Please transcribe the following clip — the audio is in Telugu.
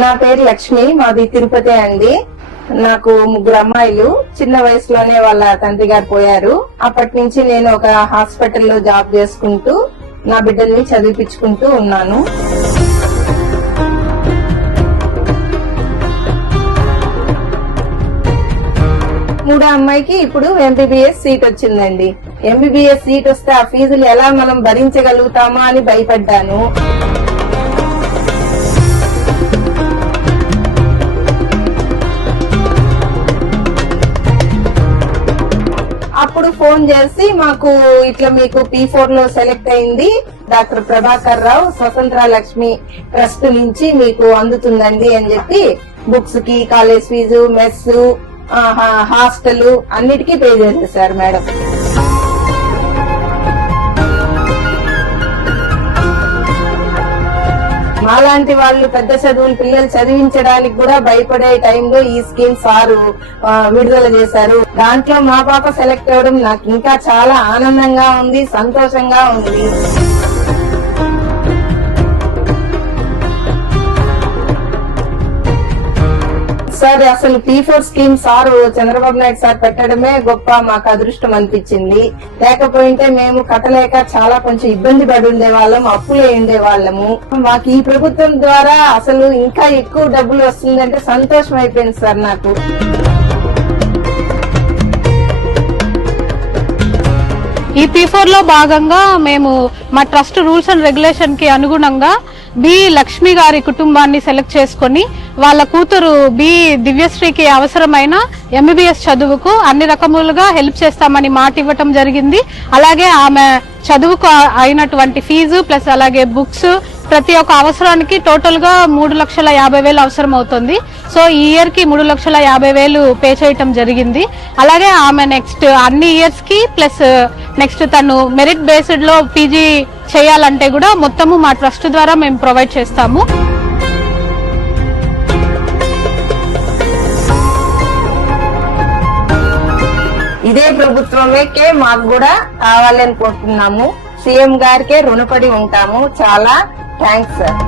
నా పేరు లక్ష్మి, మాది తిరుపతి అండి. నాకు 3 అమ్మాయిలు. చిన్న వయసులోనే వాళ్ళ తండ్రి గారు పోయారు. అప్పటి నుంచి నేను ఒక హాస్పిటల్లో జాబ్ చేసుకుంటూ నా బిడ్డల్ని చదివించుకుంటూ ఉన్నాను. మూడో అమ్మాయికి ఇప్పుడు ఎంబీబీఎస్ సీట్ వచ్చిందండి. ఎంబీబీఎస్ సీట్ వస్తే ఆ ఫీజులు ఎలా మనం భరించగలుగుతామా అని భయపడ్డాను. అప్పుడు ఫోన్ చేసి మాకు ఇట్లా మీకు P4 లో సెలెక్ట్ అయింది, డాక్టర్ ప్రభాకర్ రావు స్వతంత్ర లక్ష్మి ట్రస్ట్ నుంచి మీకు అందుతుందండి అని చెప్పి బుక్స్ కి, కాలేజ్ ఫీజు, మెస్, హాస్టల్ అన్నిటికీ పే చేసేసారు మేడం. మాలాంటి వాళ్ళు పెద్ద చదువులు పిల్లలు చదివించడానికి కూడా భయపడే టైంలో ఈ స్కీమ్ సారు విడుదల చేశారు. దాంట్లో మా పాప సెలెక్ట్ అవ్వడం నాకు ఇంకా చాలా ఆనందంగా ఉంది, సంతోషంగా ఉంది. సార్ అసలు P4 scheme sir Chandrababu Naidu sir పెట్టడమే గొప్ప, మాకు అదృష్టం అనిపించింది. లేకపోయింటే మేము కట్టలేక చాలా కొంచెం ఇబ్బంది పడి ఉండే వాళ్ళం, అప్పులు ఉండే వాళ్ళము. మాకు ఈ ప్రభుత్వం ద్వారా అసలు ఇంకా ఎక్కువ డబ్బులు వస్తుందంటే సంతోషం అయిపోయింది సార్ నాకు. ఈ P4 లో భాగంగా మేము మా ట్రస్ట్ రూల్స్ అండ్ రెగ్యులేషన్ కి అనుగుణంగా బి లక్ష్మి గారి కుటుంబాన్ని సెలెక్ట్ చేసుకుని వాళ్ళ కూతురు బి దివ్యశ్రీకి అవసరమైన ఎంబీబీఎస్ చదువుకు అన్ని రకములుగా హెల్ప్ చేస్తామని మాట ఇవ్వటం జరిగింది. అలాగే ఆమె చదువుకు అయినటువంటి ఫీజు ప్లస్ అలాగే బుక్స్ ప్రతి ఒక్క అవసరానికి టోటల్ గా 3,50,000 అవసరం అవుతుంది. సో ఈ ఇయర్ కి 3,50,000 పే చేయటం జరిగింది. అలాగే ఆమె నెక్స్ట్ అన్ని ఇయర్స్ కి ప్లస్ నెక్స్ట్ తను మెరిట్ బేస్డ్ లో పీజీ చేయాలంటే కూడా మొత్తము మా ట్రస్ట్ ద్వారా మేము ప్రొవైడ్ చేస్తాము. ఇదే ప్రభుత్వమే మాకు కూడా కావాలని కోరుతున్నాము. సీఎం గారికే రుణపడి ఉంటాము. చాలా థ్యాంక్స్ సార్.